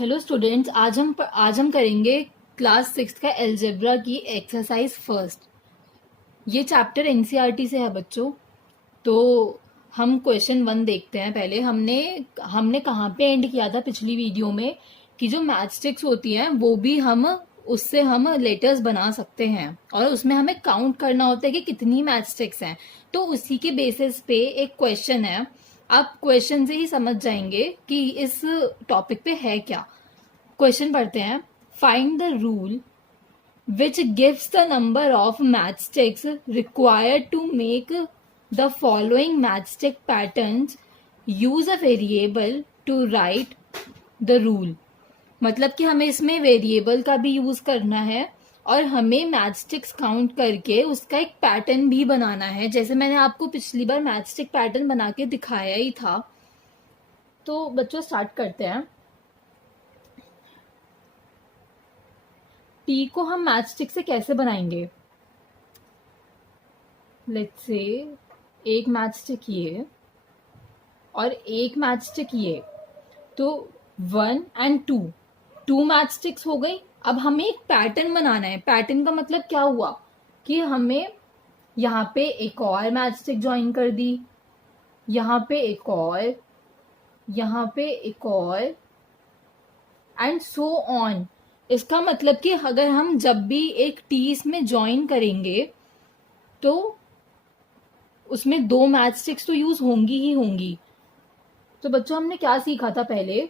Hello students, आज हम करेंगे क्लास 6 का एलजेब्रा की एक्सरसाइज फर्स्ट। ये चैप्टर एनसीईआरटी से है बच्चों। तो हम क्वेश्चन 1 देखते हैं। पहले हमने हमने कहाँ पे एंड किया था पिछली वीडियो में कि जो मैच स्टिक्स होती हैं वो भी हम उससे हम लेटर्स बना सकते हैं और उसमें हमें काउंट करना होता है कि कितनी मैच स्टिक्स हैं। तो उसी के बेसिस पे एक क्वेश्चन है। आप क्वेश्चन से ही समझ जाएंगे कि इस टॉपिक पे है क्या। क्वेश्चन पढ़ते हैं। Find the rule which gives the number of matchsticks required to make the following matchstick patterns. Use a variable to write the rule. मतलब कि हमें इसमें वेरिएबल का भी यूज करना है और हमें मैचस्टिक्स काउंट करके उसका एक पैटर्न भी बनाना है, जैसे मैंने आपको पिछली बार मैचस्टिक पैटर्न बना के दिखाया ही था। तो बच्चों स्टार्ट करते हैं। टी को हम मैच स्टिक से कैसे बनाएंगे? लेट्स से एक मैच स्टिक ये और एक मैच स्टिक ये, तो 1 and 2 मैच स्टिक्स हो गई। अब हमें एक पैटर्न बनाना है। पैटर्न का मतलब क्या हुआ कि हमें यहाँ पे एक और मैच स्टिक ज्वाइन कर दी, यहाँ पे एक और, यहाँ पे एक और, एंड सो ऑन। इसका मतलब कि अगर हम जब भी एक टी इसमें ज्वाइन करेंगे तो उसमें 2 मैच स्टिक्स तो यूज होंगी ही होंगी। तो बच्चों हमने क्या सीखा था पहले?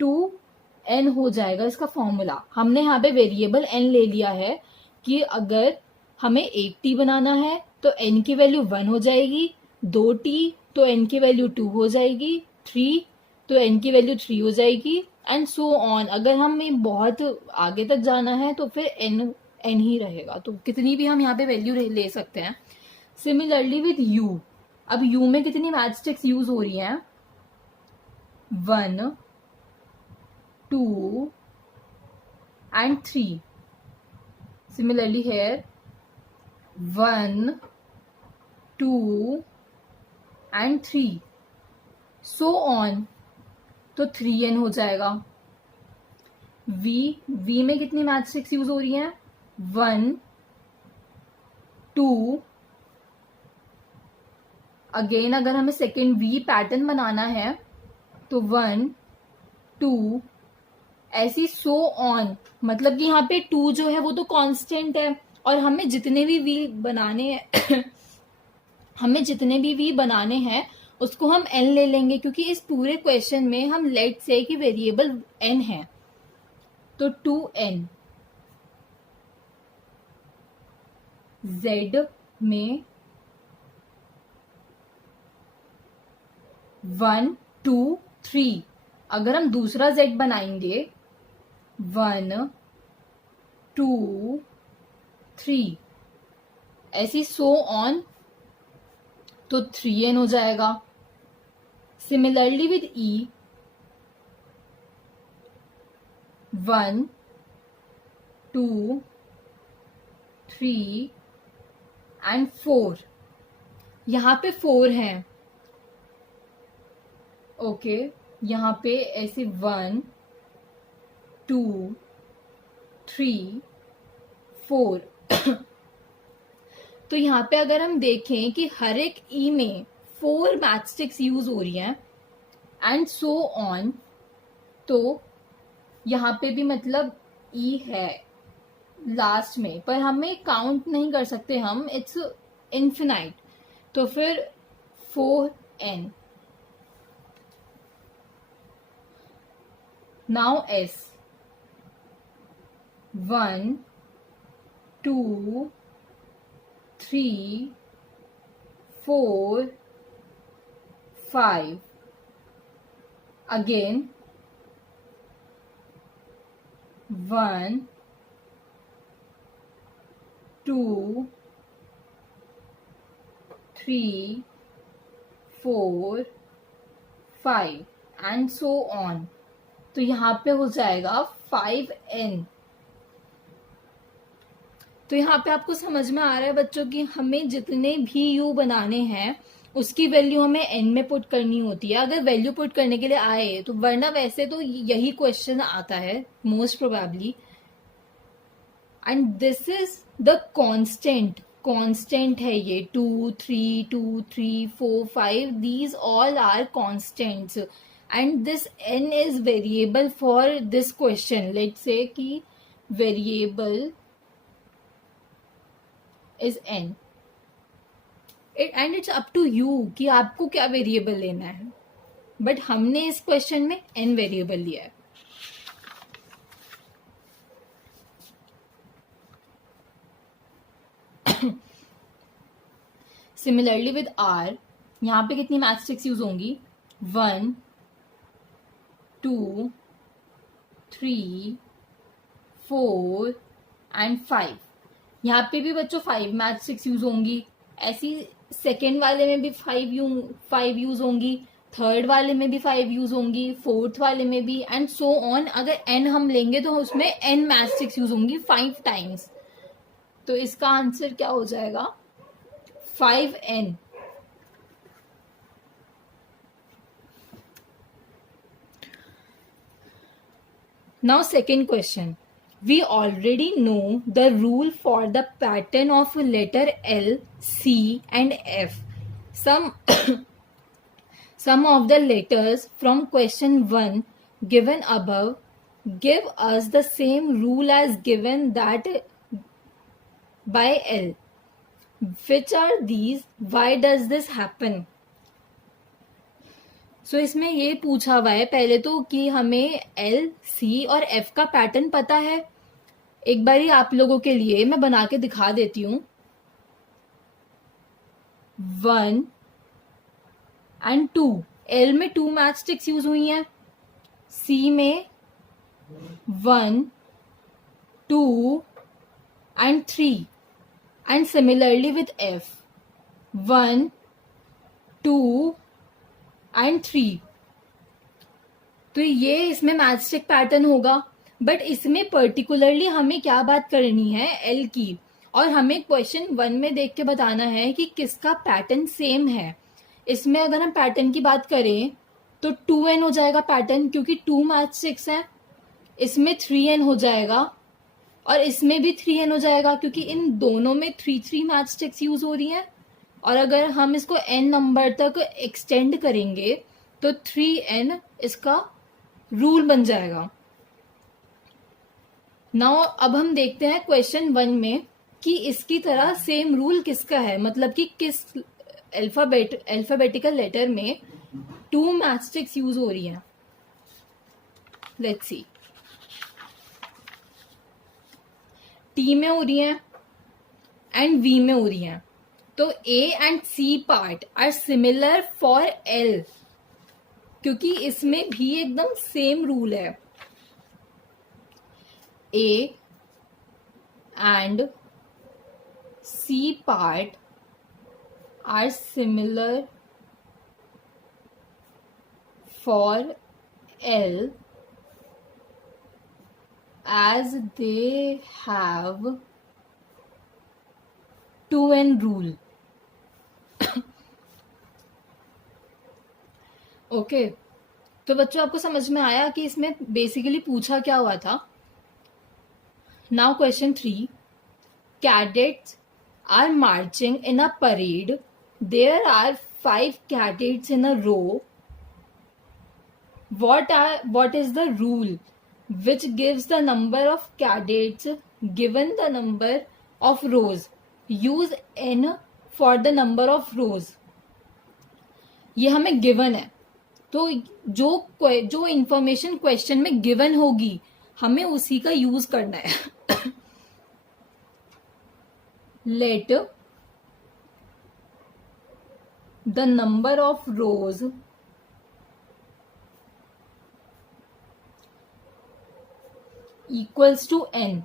2n हो जाएगा इसका फॉर्मूला। हमने यहाँ पे वेरिएबल n ले लिया है कि अगर हमें एक टी बनाना है तो n की वैल्यू 1 हो जाएगी, 2 टी तो n की वैल्यू 2 हो जाएगी, 3 तो n की वैल्यू 3 हो जाएगी, एंड सो ऑन। अगर हमें बहुत आगे तक जाना है तो फिर n ही रहेगा। तो कितनी भी हम यहाँ पे वैल्यू ले सकते हैं। Similarly with you. अब यू में कितनी मैच स्टिक्स यूज हो रही हैं? 1, 2 and 3. Similarly here 1, 2 and 3, so on। तो 3n हो जाएगा। V में कितनी मैच स्टिक्स यूज हो रही हैं? 1, 2। अगेन अगर हमें सेकेंड V पैटर्न बनाना है तो 1, 2, ऐसी सो ऑन। मतलब कि यहाँ पे 2 जो है वो तो कांस्टेंट है और हमें जितने भी V बनाने हैं हमें जितने भी V बनाने हैं उसको हम n ले लेंगे, क्योंकि इस पूरे क्वेश्चन में हम लेट से कि वेरिएबल n है। तो 2n। Z में 1, 2, 3। अगर हम दूसरा Z बनाएंगे 1, 2, 3, ऐसी सो ऑन, तो 3n हो जाएगा। Similarly with E 1, 2, 3 and 4। यहाँ पे 4 हैं। ओके, यहाँ पे ऐसे 1, 2, 3, 4। तो यहाँ पे अगर हम देखें कि हर एक ई में 4 मैच स्टिक्स यूज हो रही हैं एंड सो ऑन, तो यहाँ पे भी मतलब ई है लास्ट में, पर हमें काउंट नहीं कर सकते हम, इट्स इन्फिनाइट। तो फिर 4n। Now S 1, 2, 3, 4, 5। Again 1, 2, 3, 4, 5 and so on. तो यहाँ पे हो जाएगा 5n। तो यहाँ पे आपको समझ में आ रहा है बच्चों कि हमें जितने भी यू बनाने हैं उसकी वैल्यू हमें एन में पुट करनी होती है अगर वैल्यू पुट करने के लिए आए तो, वरना वैसे तो यही क्वेश्चन आता है most probably. And this is the constant है ये 2 3 2 3 4 5 these all are constants and this n is variable for this question. Let's say कि variable is n and it's up to you कि आपको क्या वेरिएबल लेना है, बट हमने इस क्वेश्चन में n वेरिएबल लिया है. सिमिलरली विद आर, यहाँ पे कितनी मैथस्टिक्स यूज होंगी? 1 2 3 4 एंड 5. यहाँ पे भी बच्चों 5 मैथस्टिक्स यूज होंगी. ऐसी सेकेंड वाले में भी 5 यूज होंगी, थर्ड वाले में भी 5 यूज होंगी, फोर्थ वाले में भी, एंड सो ऑन. अगर n हम लेंगे तो उसमें n मैथस्टिक्स यूज होंगी 5 टाइम्स. तो इसका आंसर क्या हो जाएगा? 5n. Now second question. We already know the rule for the pattern of letter L, C and F. Some of the letters from question 1 given above give us the same rule as given that by L. Which are these? Why does this happen? So इसमें ये पूछा हुआ है पहले तो कि हमें L, C और F का पैटर्न पता है. एक बारी आप लोगों के लिए मैं बना के दिखा देती हूँ. 1 एंड 2. L में 2 मैचस्टिक्स यूज हुई हैं, C में 1 2 and 3. And similarly with F, 1 2 and 3. तो ये इसमें मैचस्टिक पैटर्न होगा. बट इसमें पर्टिकुलरली हमें क्या बात करनी है? L की. और हमें क्वेश्चन 1 में देख के बताना है कि किसका पैटर्न सेम है. इसमें अगर हम पैटर्न की बात करें तो 2n हो जाएगा पैटर्न, क्योंकि 2 मैचस्टिक्स हैं. इसमें 3n हो जाएगा और इसमें भी 3n हो जाएगा, क्योंकि इन दोनों में 3 मैचस्टिक्स यूज हो रही हैं. और अगर हम इसको n नंबर तक एक्सटेंड करेंगे तो 3n इसका रूल बन जाएगा. नाउ अब हम देखते हैं क्वेश्चन 1 में कि इसकी तरह सेम रूल किसका है, मतलब कि किस अल्फाबेटिकल लेटर में 2 मैचस्टिक्स यूज हो रही हैं. Let's see. T में हो रही हैं एंड V में हो रही हैं. तो A and C part are similar for L, क्योंकि इसमें भी एकदम सेम रूल है. A and C part are similar for L as they have 2n rule. Okay तो बच्चों आपको समझ में आया कि इसमें बेसिकली पूछा क्या हुआ था. Now question 3. Cadets are marching in a parade. There are 5 cadets in a row. What is the rule which gives the number of cadets given the number of rows? Use n for the number of rows. ये हमें given है, तो जो information question में given होगी हमें उसी का यूज करना है. Let the number of rows equals to n.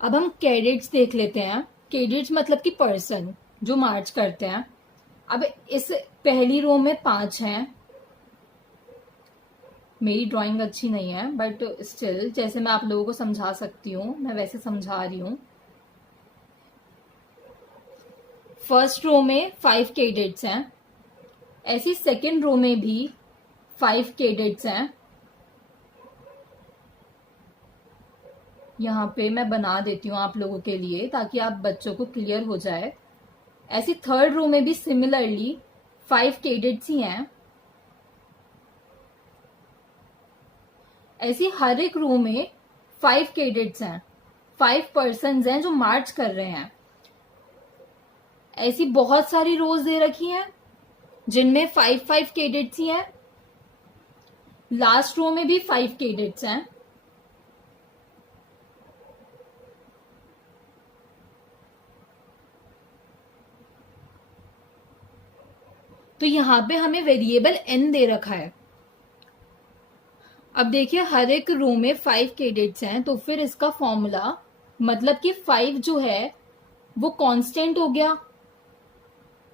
अब हम कैडेट्स देख लेते हैं. कैडेट्स मतलब कि पर्सन जो मार्च करते हैं. अब इस पहली रो में 5 हैं. मेरी ड्राइंग अच्छी नहीं है बट स्टिल जैसे मैं आप लोगों को समझा सकती हूँ मैं वैसे समझा रही हूँ. फर्स्ट रो में 5 कैडेट्स हैं, ऐसी सेकेंड रो में भी 5 कैडेट्स हैं। यहाँ पे मैं बना देती हूँ आप लोगों के लिए ताकि आप बच्चों को क्लियर हो जाए। ऐसी थर्ड रो में भी सिमिलरली 5 कैडेट्स ही हैं। ऐसी हर एक रो में 5 कैडेट्स हैं, 5 पर्सन्स हैं जो मार्च कर रहे हैं। ऐसी बहुत सारी रोज दे रखी हैं जिनमें 5 कैडेट्स ही हैं। लास्ट रो में भी 5 कैडेट्स हैं। तो यहां पे हमें वेरिएबल n दे रखा है। अब देखिए हर एक रो में 5 कैडेट्स हैं, तो फिर इसका फॉर्मूला मतलब कि 5 जो है वो कांस्टेंट हो गया,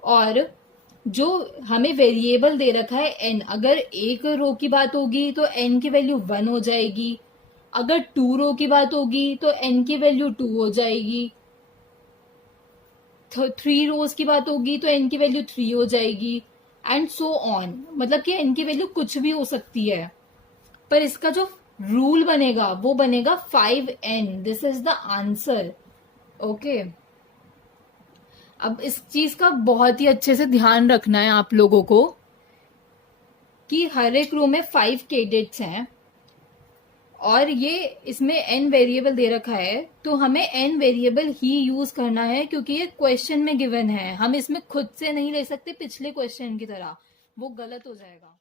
और जो हमें वेरिएबल दे रखा है n, अगर एक रो की बात होगी तो n की वैल्यू 1 हो जाएगी, अगर 2 रो की बात होगी तो n की वैल्यू 2 हो जाएगी, 3 रोज की बात होगी तो n की वैल्यू 3 हो जाएगी, एंड सो ऑन। मतलब कि n की वैल्यू कुछ भी हो सकती है, पर इसका जो रूल बनेगा वो बनेगा 5n। This is the answer. Okay, अब इस चीज का बहुत ही अच्छे से ध्यान रखना है आप लोगों को कि हर एक रो में 5 कैडेट्स हैं, और ये इसमें n वेरिएबल दे रखा है, तो हमें n वेरिएबल ही यूज करना है क्योंकि ये क्वेश्चन में गिवन है। हम इसमें खुद से नहीं ले सकते पिछले क्वेश्चन की तरह, वो गलत हो जाएगा।